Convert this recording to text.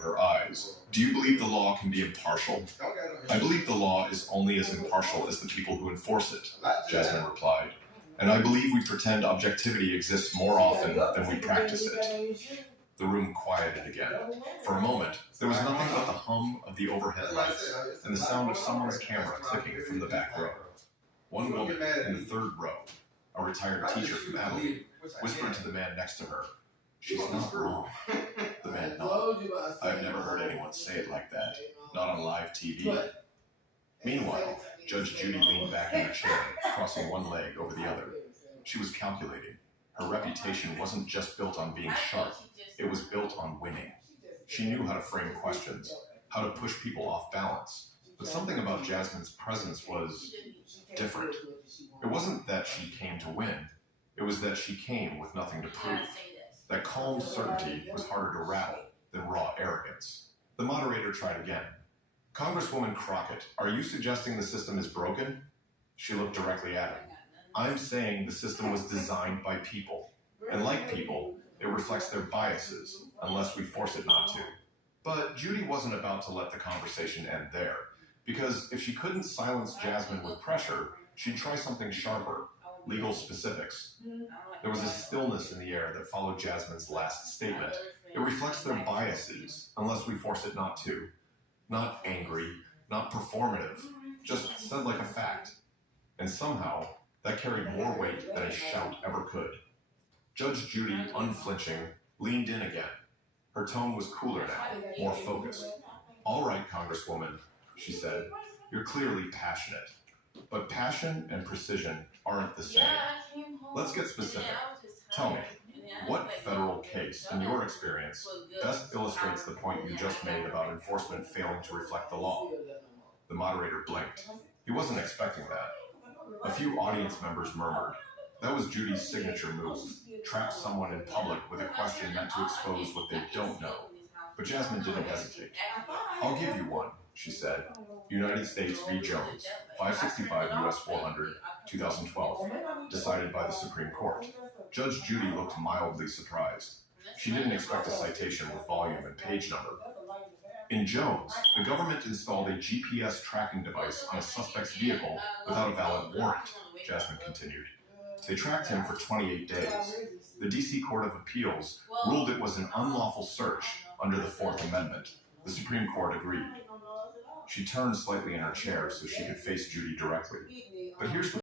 her eyes. Do you believe the law can be impartial? I believe the law is only as impartial as the people who enforce it, Jasmine replied. And I believe we pretend objectivity exists more often than we practice it. The room quieted again. For a moment, there was nothing but the hum of the overhead lights and the sound of someone's camera clicking from the back row. One woman in the third row, a retired teacher from Abilene, whispered to the man next to her, "She's not wrong." The man nodded. "I've never heard anyone say it like that, not on live TV." Meanwhile, Judge Judy leaned back in her chair, crossing one leg over the other. She was calculating. Her reputation wasn't just built on being sharp, it was built on winning. She knew how to frame questions, how to push people off balance. But something about Jasmine's presence was different. It wasn't that she came to win, it was that she came with nothing to prove. That calm certainty was harder to rattle than raw arrogance. The moderator tried again. "Congresswoman Crockett, are you suggesting the system is broken?" She looked directly at him. "I'm saying the system was designed by people. And like people, it reflects their biases, unless we force it not to." But Judy wasn't about to let the conversation end there, because if she couldn't silence Jasmine with pressure, she'd try something sharper, legal specifics. There was a stillness in the air that followed Jasmine's last statement. It reflects their biases, unless we force it not to. Not angry, not performative, just said like a fact. And somehow, that carried more weight than a shout ever could. Judge Judy, unflinching, leaned in again. Her tone was cooler now, more focused. "All right, Congresswoman," she said, "you're clearly passionate. But passion and precision aren't the same. Let's get specific. Tell me, what federal case, in your experience, best illustrates the point you just made about enforcement failing to reflect the law?" The moderator blinked. He wasn't expecting that. A few audience members murmured. That was Judy's signature move. Trap someone in public with a question meant to expose what they don't know. But Jasmine didn't hesitate. "I'll give you one," she said. "United States v. Jones, 565 U.S. 400, 2012, decided by the Supreme Court." Judge Judy looked mildly surprised. She didn't expect a citation with volume and page number. "In Jones, the government installed a GPS tracking device on a suspect's vehicle without a valid warrant," Jasmine continued. "They tracked him for 28 days. The D.C. Court of Appeals ruled it was an unlawful search under the Fourth Amendment. The Supreme Court agreed." She turned slightly in her chair so she could face Judy directly. "But here's the